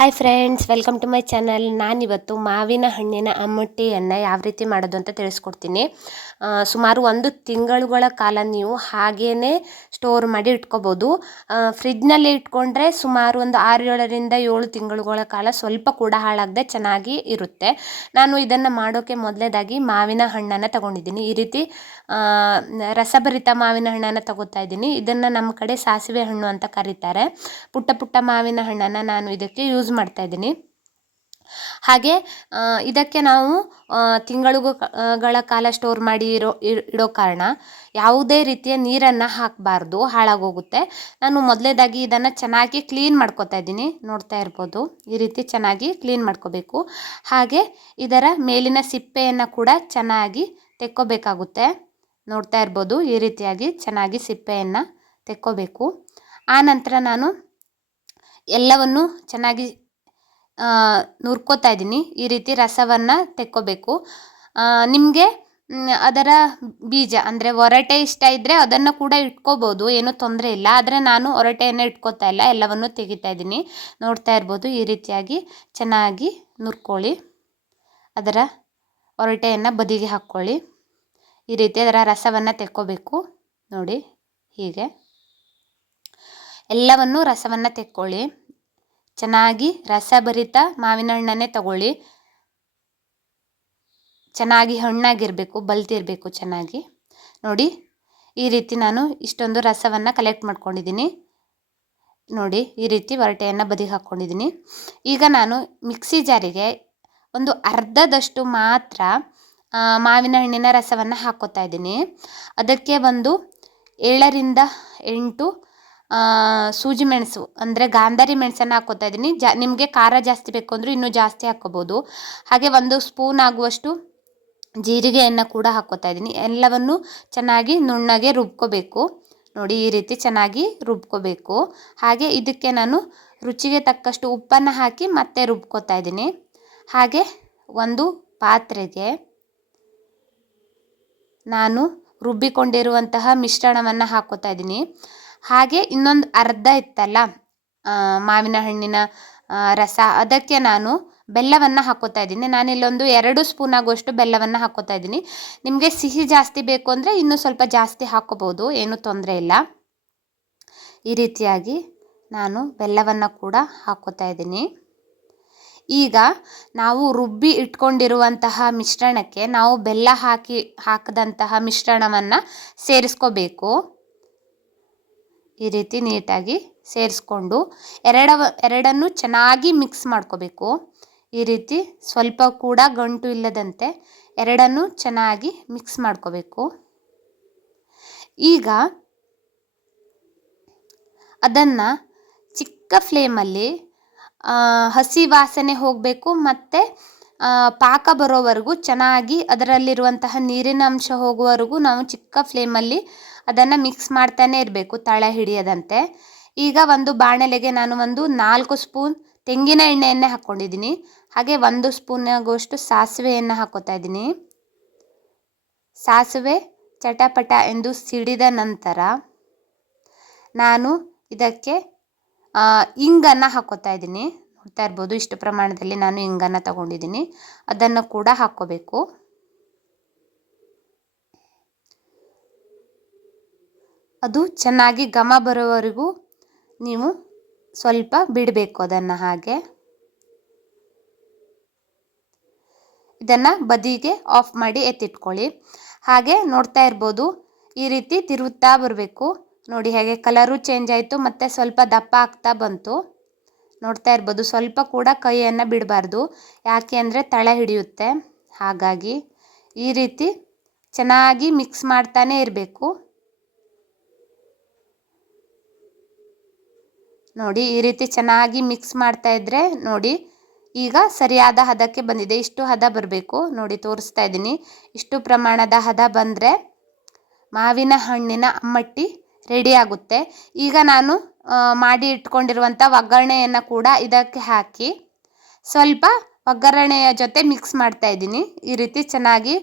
Hi friends, welcome to my channel. ನಾನಿವತ್ತು ಮಾವಿನ ಹಣ್ಣಿನ ಅಮ್ಮಟ್ಟಿಯನ್ನು ಯಾವ ರೀತಿ ಮಾಡೋದು ಅಂತ ತಿಳಿಸ್ಕೊಡ್ತೀನಿ. ಸುಮಾರು 1 ತಿಂಗಳುಗಳ ಕಾಲ ನೀವು ಹಾಗೇ ಸ್ಟೋರ್ ಮಾಡಿ ಇಟ್ಕೋಬೋದು. ಫ್ರಿಡ್ಜ್ನಲ್ಲಿ ಇಟ್ಕೊಂಡ್ರೆ ಸುಮಾರು ಒಂದು 6-7 ತಿಂಗಳುಗಳ ಕಾಲ ಸ್ವಲ್ಪ ಕೂಡ ಹಾಳಾಗದೆ ಚೆನ್ನಾಗಿ ಇರುತ್ತೆ. ನಾನು ಇದನ್ನು ಮಾಡೋಕ್ಕೆ ಮೊದಲೇದಾಗಿ ಮಾವಿನ ಹಣ್ಣನ್ನು ತಗೊಂಡಿದ್ದೀನಿ. ಈ ರೀತಿ ರಸಭರಿತ ಮಾವಿನ ಹಣ್ಣನ್ನು ತಗೋತಾ ಇದ್ದೀನಿ. ಇದನ್ನು ನಮ್ಮ ಕಡೆ ಸಾಸಿವೆ ಹಣ್ಣು ಅಂತ ಕರೀತಾರೆ. ಪುಟ್ಟ ಪುಟ್ಟ ಮಾವಿನ ಹಣ್ಣನ್ನು ನಾನು ಇದಕ್ಕೆ ಯೂಸ್ ಮಾಡ್ತಾ ಇದ್ದೀನಿ. ಹಾಗೆ ಇದಕ್ಕೆ ನಾವು ತಿಂಗಳುಗಳ ಕಾಲ ಸ್ಟೋರ್ ಮಾಡಿ ಇಡೋ ಕಾರಣ ಯಾವುದೇ ರೀತಿಯ ನೀರನ್ನು ಹಾಕಬಾರ್ದು, ಹಾಳಾಗೋಗುತ್ತೆ. ನಾನು ಮೊದಲೇದಾಗಿ ಇದನ್ನು ಚೆನ್ನಾಗಿ ಕ್ಲೀನ್ ಮಾಡ್ಕೊತಾ ಇದ್ದೀನಿ. ನೋಡ್ತಾ ಇರ್ಬೋದು, ಈ ರೀತಿ ಚೆನ್ನಾಗಿ ಕ್ಲೀನ್ ಮಾಡ್ಕೋಬೇಕು. ಹಾಗೆ ಇದರ ಮೇಲಿನ ಸಿಪ್ಪೆಯನ್ನು ಕೂಡ ಚೆನ್ನಾಗಿ ತೆಕ್ಕೋಬೇಕಾಗುತ್ತೆ. ನೋಡ್ತಾ ಇರ್ಬೋದು, ಈ ರೀತಿಯಾಗಿ ಚೆನ್ನಾಗಿ ಸಿಪ್ಪೆಯನ್ನು ತೆಕ್ಕೋಬೇಕು. ಆ ನಂತರ ನಾನು ಎಲ್ಲವನ್ನು ಚೆನ್ನಾಗಿ ನುರ್ಕೋತಾ ಇದ್ದೀನಿ. ಈ ರೀತಿ ರಸವನ್ನು ತೆಕ್ಕೋಬೇಕು. ನಿಮಗೆ ಅದರ ಬೀಜ ಅಂದರೆ ಒರಟೆ ಇಷ್ಟ ಇದ್ದರೆ ಅದನ್ನು ಕೂಡ ಇಟ್ಕೋಬೋದು, ಏನೂ ತೊಂದರೆ ಇಲ್ಲ. ಆದರೆ ನಾನು ಒರಟೆಯನ್ನು ಇಟ್ಕೋತಾ ಇಲ್ಲ, ಎಲ್ಲವನ್ನು ತೆಗಿತಾ ಇದ್ದೀನಿ. ನೋಡ್ತಾ ಇರ್ಬೋದು, ಈ ರೀತಿಯಾಗಿ ಚೆನ್ನಾಗಿ ನುರ್ಕೊಳ್ಳಿ. ಅದರ ಒರಟೆಯನ್ನು ಬದಿಗೆ ಹಾಕ್ಕೊಳ್ಳಿ. ಈ ರೀತಿ ಅದರ ರಸವನ್ನು ತೆಕ್ಕೋಬೇಕು. ನೋಡಿ, ಹೀಗೆ ಎಲ್ಲವನ್ನು ರಸವನ್ನು ತೆಕ್ಕೊಳ್ಳಿ. ಚೆನ್ನಾಗಿ ರಸಭರಿತ ಮಾವಿನ ಹಣ್ಣನ್ನೇ ತಗೊಳ್ಳಿ. ಚೆನ್ನಾಗಿ ಹಣ್ಣಾಗಿರಬೇಕು, ಬಲ್ತಿರಬೇಕು ಚೆನ್ನಾಗಿ. ನೋಡಿ, ಈ ರೀತಿ ನಾನು ಇಷ್ಟೊಂದು ರಸವನ್ನು ಕಲೆಕ್ಟ್ ಮಾಡ್ಕೊಂಡಿದ್ದೀನಿ. ನೋಡಿ, ಈ ರೀತಿ ಒರಟೆಯನ್ನು ಬದಿಗೆ ಹಾಕ್ಕೊಂಡಿದ್ದೀನಿ. ಈಗ ನಾನು ಮಿಕ್ಸಿ ಜಾರಿಗೆ ಒಂದು ಅರ್ಧದಷ್ಟು ಮಾತ್ರ ಮಾವಿನ ಹಣ್ಣಿನ ರಸವನ್ನು ಹಾಕ್ಕೋತಾ ಇದ್ದೀನಿ. ಅದಕ್ಕೆ ಒಂದು 7-8 ಸೂಜಿ ಮೆಣಸು ಅಂದರೆ ಗಾಂಧಾರಿ ಮೆಣಸನ್ನು ಹಾಕ್ಕೋತಾ ಇದ್ದೀನಿ. ನಿಮಗೆ ಖಾರ ಜಾಸ್ತಿ ಬೇಕು ಅಂದರೆ ಇನ್ನೂ ಜಾಸ್ತಿ ಹಾಕ್ಕೋಬೋದು. ಹಾಗೆ 1 ಸ್ಪೂನ್ ಆಗುವಷ್ಟು ಜೀರಿಗೆಯನ್ನು ಕೂಡ ಹಾಕ್ಕೋತಾ ಇದ್ದೀನಿ. ಎಲ್ಲವನ್ನು ಚೆನ್ನಾಗಿ ನುಣ್ಣಗೆ ರುಬ್ಕೋಬೇಕು. ನೋಡಿ, ಈ ರೀತಿ ಚೆನ್ನಾಗಿ ರುಬ್ಕೋಬೇಕು. ಹಾಗೆ ಇದಕ್ಕೆ ನಾನು ರುಚಿಗೆ ತಕ್ಕಷ್ಟು ಉಪ್ಪನ್ನು ಹಾಕಿ ಮತ್ತೆ ರುಬ್ಕೋತಾ ಇದ್ದೀನಿ. ಹಾಗೆ ಒಂದು ಪಾತ್ರೆಗೆ ನಾನು ರುಬ್ಬಿಕೊಂಡಿರುವಂತಹ ಮಿಶ್ರಣವನ್ನು ಹಾಕ್ಕೋತಾ ಇದ್ದೀನಿ. ಹಾಗೆ ಇನ್ನೊಂದು ಅರ್ಧ ಇತ್ತಲ್ಲ ಮಾವಿನ ಹಣ್ಣಿನ ರಸ, ಅದಕ್ಕೆ ನಾನು ಬೆಲ್ಲವನ್ನು ಹಾಕ್ಕೋತಾ ಇದ್ದೀನಿ. ನಾನಿಲ್ಲೊಂದು 2 ಸ್ಪೂನ್ ಆಗುವಷ್ಟು ಬೆಲ್ಲವನ್ನು ಹಾಕ್ಕೋತಾ ಇದ್ದೀನಿ. ನಿಮಗೆ ಸಿಹಿ ಜಾಸ್ತಿ ಬೇಕು ಅಂದರೆ ಇನ್ನೂ ಸ್ವಲ್ಪ ಜಾಸ್ತಿ ಹಾಕ್ಕೋಬೋದು, ಏನೂ ತೊಂದರೆ ಇಲ್ಲ. ಈ ರೀತಿಯಾಗಿ ನಾನು ಬೆಲ್ಲವನ್ನು ಕೂಡ ಹಾಕ್ಕೋತಾ ಇದ್ದೀನಿ. ಈಗ ನಾವು ರುಬ್ಬಿ ಇಟ್ಕೊಂಡಿರುವಂತಹ ಮಿಶ್ರಣಕ್ಕೆ ನಾವು ಬೆಲ್ಲ ಹಾಕಿದಂತಹ ಮಿಶ್ರಣವನ್ನು ಸೇರಿಸ್ಕೋಬೇಕು. ಈ ರೀತಿ ನೀಟಾಗಿ ಸೇರಿಸ್ಕೊಂಡು ಎರಡನ್ನು ಚೆನ್ನಾಗಿ ಮಿಕ್ಸ್ ಮಾಡ್ಕೋಬೇಕು. ಈ ರೀತಿ ಸ್ವಲ್ಪ ಕೂಡ ಗಂಟು ಇಲ್ಲದಂತೆ ಎರಡನ್ನು ಚೆನ್ನಾಗಿ ಮಿಕ್ಸ್ ಮಾಡ್ಕೋಬೇಕು. ಈಗ ಅದನ್ನು ಚಿಕ್ಕ ಫ್ಲೇಮಲ್ಲಿ ಹಸಿ ವಾಸನೆ ಹೋಗಬೇಕು ಮತ್ತು ಪಾಕ ಬರೋವರೆಗೂ ಚೆನ್ನಾಗಿ ಅದರಲ್ಲಿರುವಂತಹ ನೀರಿನ ಅಂಶ ಹೋಗುವವರೆಗೂ ನಾವು ಚಿಕ್ಕ ಫ್ಲೇಮಲ್ಲಿ ಅದನ್ನು ಮಿಕ್ಸ್ ಮಾಡ್ತಾನೆ ಇರಬೇಕು, ತಳ ಹಿಡಿಯದಂತೆ. ಈಗ ಒಂದು ಬಾಣಲೆಗೆ ನಾನು ಒಂದು 4 ಸ್ಪೂನ್ ತೆಂಗಿನ ಎಣ್ಣೆಯನ್ನೇ ಹಾಕ್ಕೊಂಡಿದ್ದೀನಿ. ಹಾಗೆ 1 ಸ್ಪೂನ್ ಆಗುವಷ್ಟು ಸಾಸಿವೆಯನ್ನು ಹಾಕ್ಕೋತಾ ಇದ್ದೀನಿ. ಸಾಸಿವೆ ಚಟಪಟ ಎಂದು ಸಿಡಿದ ನಂತರ ನಾನು ಇದಕ್ಕೆ ಇಂಗನ್ನು ಹಾಕ್ಕೋತಾ ಇದ್ದೀನಿ. ನೋಡ್ತಾ ಇರ್ಬೋದು, ಇಷ್ಟು ಪ್ರಮಾಣದಲ್ಲಿ ನಾನು ಇಂಗನ್ನು ತಗೊಂಡಿದ್ದೀನಿ. ಅದನ್ನು ಕೂಡ ಹಾಕ್ಕೋಬೇಕು. ಅದು ಚೆನ್ನಾಗಿ ಘಮ ಬರೋವರೆಗೂ ನೀವು ಸ್ವಲ್ಪ ಬಿಡಬೇಕು ಅದನ್ನು. ಹಾಗೆ ಇದನ್ನು ಬದಿಗೆ ಆಫ್ ಮಾಡಿ ಎತ್ತಿಟ್ಕೊಳ್ಳಿ. ಹಾಗೆ ನೋಡ್ತಾ ಇರ್ಬೋದು, ಈ ರೀತಿ ತಿರುಗುತ್ತಾ ಬರಬೇಕು. ನೋಡಿ, ಹಾಗೆ ಕಲರು ಚೇಂಜ್ ಆಯಿತು ಮತ್ತು ಸ್ವಲ್ಪ ದಪ್ಪ ಆಗ್ತಾ ಬಂತು. ನೋಡ್ತಾ ಇರ್ಬೋದು, ಸ್ವಲ್ಪ ಕೂಡ ಕೈಯನ್ನು ಬಿಡಬಾರ್ದು, ಯಾಕೆ ಅಂದರೆ ತಳ ಹಿಡಿಯುತ್ತೆ. ಹಾಗಾಗಿ ಈ ರೀತಿ ಚೆನ್ನಾಗಿ ಮಿಕ್ಸ್ ಮಾಡ್ತಾನೆ ಇರಬೇಕು. ನೋಡಿ, ಈ ರೀತಿ ಚೆನ್ನಾಗಿ ಮಿಕ್ಸ್ ಮಾಡ್ತಾ ಇದ್ದರೆ ನೋಡಿ, ಈಗ ಸರಿಯಾದ ಹದಕ್ಕೆ ಬಂದಿದೆ. ಇಷ್ಟು ಹದ ಬರಬೇಕು. ನೋಡಿ, ತೋರಿಸ್ತಾ ಇದ್ದೀನಿ. ಇಷ್ಟು ಪ್ರಮಾಣದ ಹದ ಬಂದರೆ ಮಾವಿನ ಹಣ್ಣಿನ ಅಮ್ಮಟ್ಟಿ ರೆಡಿ ಆಗುತ್ತೆ. ಈಗ ನಾನು ಮಾಡಿ ಇಟ್ಕೊಂಡಿರುವಂಥ ಒಗ್ಗರಣೆಯನ್ನು ಕೂಡ ಇದಕ್ಕೆ ಹಾಕಿ ಸ್ವಲ್ಪ ಒಗ್ಗರಣೆಯ ಜೊತೆ ಮಿಕ್ಸ್ ಮಾಡ್ತಾ ಇದ್ದೀನಿ. ಈ ರೀತಿ ಚೆನ್ನಾಗಿ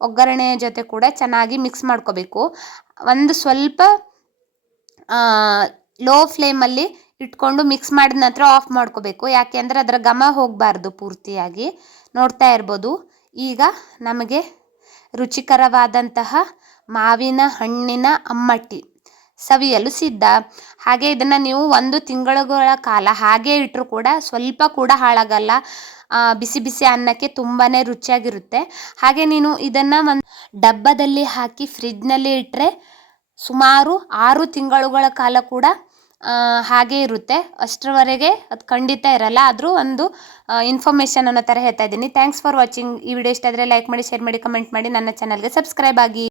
ಒಗ್ಗರಣೆಯ ಜೊತೆ ಕೂಡ ಚೆನ್ನಾಗಿ ಮಿಕ್ಸ್ ಮಾಡ್ಕೋಬೇಕು. ಒಂದು ಸ್ವಲ್ಪ ಲೋ ಫ್ಲೇಮಲ್ಲಿ ಇಟ್ಕೊಂಡು ಮಿಕ್ಸ್ ಮಾಡಿದ ನಂತರ ಆಫ್ ಮಾಡ್ಕೋಬೇಕು. ಯಾಕೆ ಅಂದರೆ ಅದರ ಘಮ ಹೋಗಬಾರ್ದು ಪೂರ್ತಿಯಾಗಿ. ನೋಡ್ತಾ ಇರ್ಬೋದು ಈಗ ನಮಗೆ ರುಚಿಕರವಾದಂತಹ ಮಾವಿನ ಹಣ್ಣಿನ ಅಮ್ಮಟ್ಟಿ ಸವಿಯಲು ಸಿದ್ಧ. ಹಾಗೆ ಇದನ್ನು ನೀವು 1 ತಿಂಗಳುಗಳ ಕಾಲ ಹಾಗೆ ಇಟ್ಟರೂ ಕೂಡ ಸ್ವಲ್ಪ ಕೂಡ ಹಾಳಾಗಲ್ಲ. ಬಿಸಿ ಬಿಸಿ ಅನ್ನಕ್ಕೆ ತುಂಬಾ ರುಚಿಯಾಗಿರುತ್ತೆ. ಹಾಗೆ ನೀನು ಇದನ್ನು ಒಂದು ಡಬ್ಬದಲ್ಲಿ ಹಾಕಿ ಫ್ರಿಜ್ನಲ್ಲಿ ಇಟ್ಟರೆ ಸುಮಾರು 6 ತಿಂಗಳುಗಳ ಕಾಲ ಕೂಡ ಹಾಗೆ ಇರುತ್ತೆ. ಅಷ್ಟರವರೆಗೆ ಅದು ಖಂಡಿತ ಇರಲ್ಲ. ಆದರೂ ಒಂದು ಇನ್ಫಾರ್ಮೇಷನ್ ಅನ್ನೋ ಥರ ಹೇಳ್ತಾ ಇದ್ದೀನಿ. Thanks for watching. ಈ ವಿಡಿಯೋ ಇಷ್ಟ ಆದರೆ ಲೈಕ್ ಮಾಡಿ, ಶೇರ್ ಮಾಡಿ, ಕಮೆಂಟ್ ಮಾಡಿ, ನನ್ನ ಚಾನಲ್ಗೆ ಸಬ್ಸ್ಕ್ರೈಬ್ ಆಗಿ.